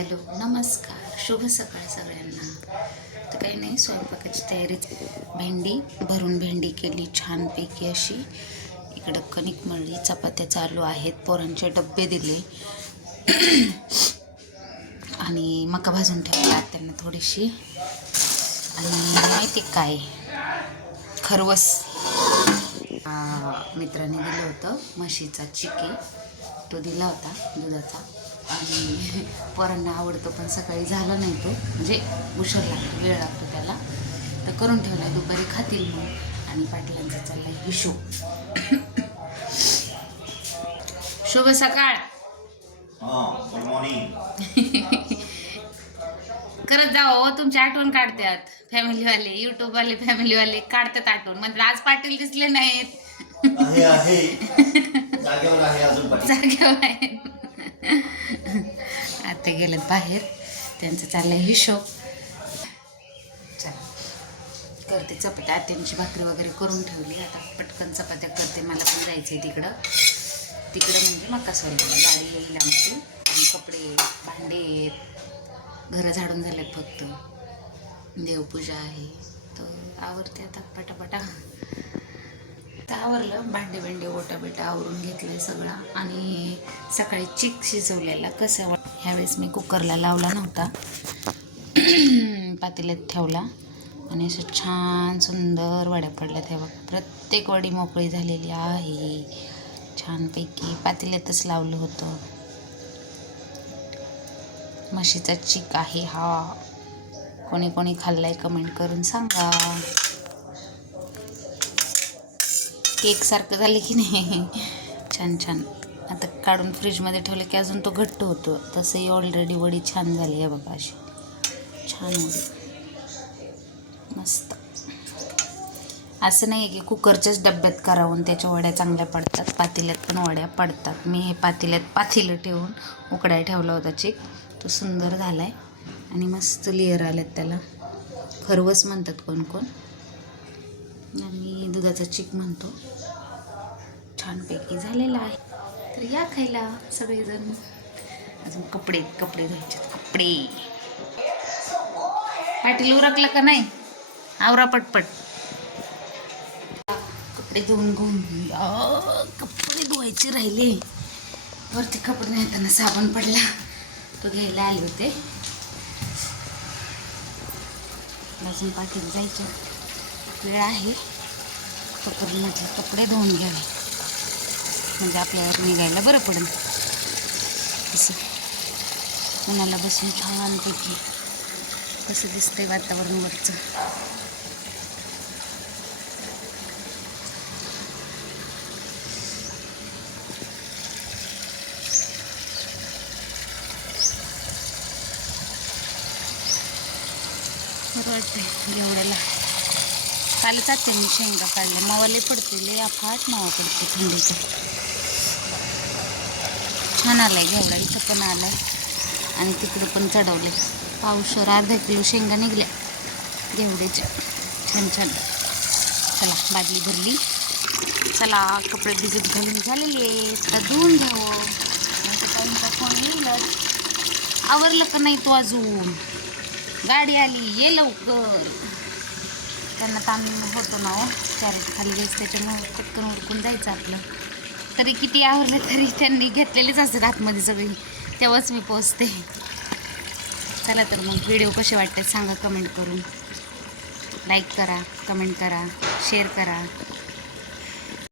Hello नमस्कार. शुभ सकाळ सगळ्यांना. तर काही नाही स्वयंपाकाची तयारी भेंडी भरून भेंडी केली छानपैकी अशी. इकडं कणिक मळली चपात्या चालू आहेत. पोरांचे डब्बे दिले. आणि मका भाजून ठेवला त्यांना थोडीशी. आणि माहिती काय? खरवस. मित्राने दिलं होतं म्हशीचा चिकी तो दिला होता दुधाचा. आणि पोरांना आवडतो पण सकाळी झाला नाही तो. म्हणजे उशीर लागतो वेळ लागतो त्याला. तर करून ठेवला दुपारी खातील मग. आणि पाटलांचा चाललाय हिशोब शुभ सकाळ. करत जाओ तुमची आठवण काढतात. फॅमिलीवाले युट्यूबवाले फॅमिलीवाले काढतात आठवण. म्हणजे आज पाटील दिसले नाहीत. जागेवर आहे जागेवर आहेत आता गेलेत बाहेर. त्यांचं चाललंय हिशोब. चला. करते चपात्या. आत्यांची भाकरी वगैरे करून ठेवली. आता पटकन चपात्या करते. मला पण जायचं आहे तिकडं. तिकडं म्हणजे मका सोलायला गाडी येईल आमची. आणि कपडे भांडे आहेत. घरं झाडून झालेत फक्त. देवपूजा आहे. तर आवरते आता पटापटा. तर आवरलं. भांडे भांडे ओटा बिटा आवरून घेतले सगळं. आणि सकाळी चिक शिजवलेला कसं ह्यावेळेस मी कुकरला लावला नव्हता. पातेल्यात ठेवला आणि असं छान सुंदर वड्या पडल्या तेव्हा प्रत्येक वडी मोकळी झालेली आहे. छानपैकी पातेल्यातच लावलं होतं. म्हशीचा चिक आहे हा. कोणी कोणी खाल्लाय कमेंट करून सांगा. केक सारखं झालं की नाही? छान छान. काढून फ्रीजमध्ये ठेवलं की अजून तो घट्ट होतो. तसंही ऑलरेडी वडी छान झाली आहे बघा अशी. छान वडी. मस्त. असं नाही आहे की कुकरच्याच डब्यात करावून त्याच्या वड्या चांगल्या पडतात. पातेल्यात पण वड्या पडतात. मी हे पातेल्यात पातेलं ठेवून उकडाय ठेवला होता चिक तो सुंदर झाला आहे आणि मस्त लेअर आल्यात त्याला. खरवस म्हणतात कोण कोण. आणि दुधाचा चिक म्हणतो. छानपैकी झालेला आहे. तर या खायला सगळेजण अजून कपडे कपडे धुवायचे कपडे. पाटील उरकलं का नाही? आवरा पटपट. कपडे धुवून घेऊन कपडे धुवायचे राहिले. वरती कपडे नेताना साबण पडला. तो घ्यायला आले होते. अजून पाटील जायचं. वेळ आहे. तोपर्यंत कपडे धुवून घ्यावे. म्हणजे आपल्याला निघायला बरं पडेल असं. उन्हाला बसून छानपैकी कसं दिसतंय वातावरण वरचं. बरं वाटतंय एवढ्याला. कालच आते मी शेंगा काढल्या. मावाले पडते लय अफाट मावा पडते थंडीचं. छान आलं घेवडा इथं पण आलाय. आणि तिकडं पण चढवले पावसावर अर्धा किलो शेंगा निघल्या. घेवड्याच्या. छान छान. चला बादली भरली. चला कपडे भिजत घालून झालेले तर धुवून घ्यावं नंतर टाईमचा फोन येईलच. आवरलं का नाही तो अजून? गाडी आली ये लवकर. त्यांना ताण होतो ना हो. कॅरेट खाली घ्यायचं त्याच्यामुळे पटकन उडकून जायचं आपलं. तरी किती आवडलं तरी त्यांनी घेतलेलेच असतात आतमध्ये सगळी. तेव्हाच मी पोचते चला तर मग व्हिडिओ कसे वाटतात सांगा कमेंट करून. लाईक करा कमेंट करा शेअर करा.